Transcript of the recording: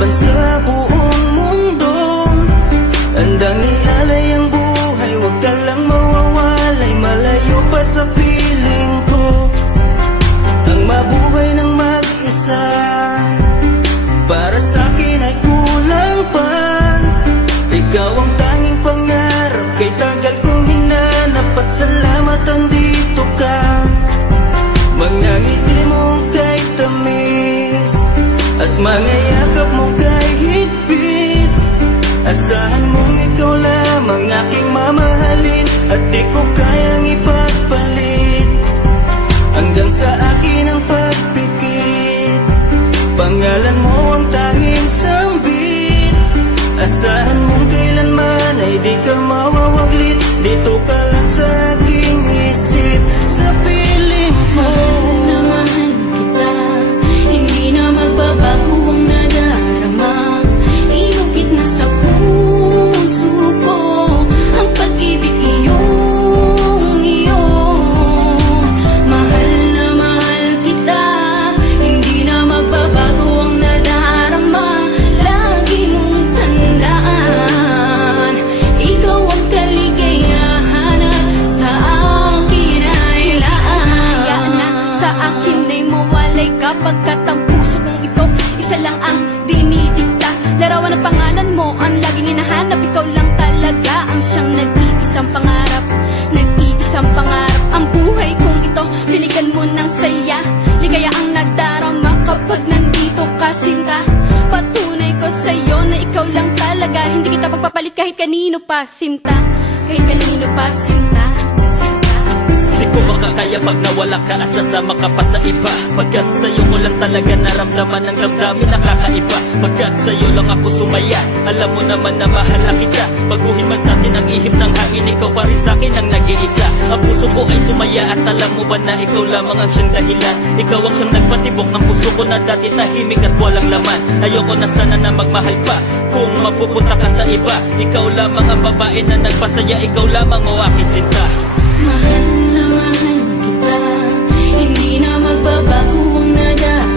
laban sa buong mundo. Handang ialay ang buhay, huwag ka lang mawawalay, malayo pa sa piling ko. Ang mabuhay ng mag-isa, para sa'kin ay kulang pa. Ikaw ang tanging pangarap, kay tagal kong hinanap, at salamat andito ka. Mga ngiti mo kay tamis, at mga yakap mo kay higpit. Asahan mong ikaw lamang aking mamahalin, at di ko kayang ipagpalit. Hanggang sa akin ang pagpikit, pangalan mo ang tanging sambit. Asahan mong kailanman ay di ka mawawaglit, dito ka lang sa aking isip, sa piling mo. Mahal kita, hindi na magbabago ang nadarama. Inukit na sa puso ko ang pag-ibig iyong iyo. Mahal na mahal kita, hindi na magbabago ang nadarama. Lagi mong tandaan, ikaw ang kaligayahan sa akin ay laan. Sa akin ay mawalay kapagkat ang puso kong ito isa lang ang dinidikta. Larawan at pangalan mo ang laging hinahanap, ikaw lang talaga ang siyang nag-iisang pangarap. Nag-iisang pangarap ang buhay kong ito, binigyan mo ng saya. Ligaya ang nadarama kapag nandito ka, sinta. Patunay ko sa'yo na ikaw lang talaga, hindi kita pagpapalit kahit kanino pa, sinta. Kahit kanino pa, sinta. Di ko makakaya pag nawala ka at sasama ka pa sa iba. Pagkat sa'yo ko lang talaga naramdaman ang damdamin nakakaiba. Pagkat sa'yo lang ako sumaya, alam mo naman na mahal na kita. Baguhin man sa'tin ang ihip ng hangin, ikaw pa rin sa'kin ang nag-iisa. Ang puso ko ay sumaya at alam mo ba na ikaw lamang ang siyang dahilan. Ikaw ang siyang nagpatibok ng puso ko na dati tahimik at walang laman. Ayoko na sana na magmahal pa kung mapupunta ka sa iba. Ikaw lamang ang babae na nagpasaya, ikaw lamang o aking sinta. Mahal na mahal kita, hindi na magbabago ang nadarama.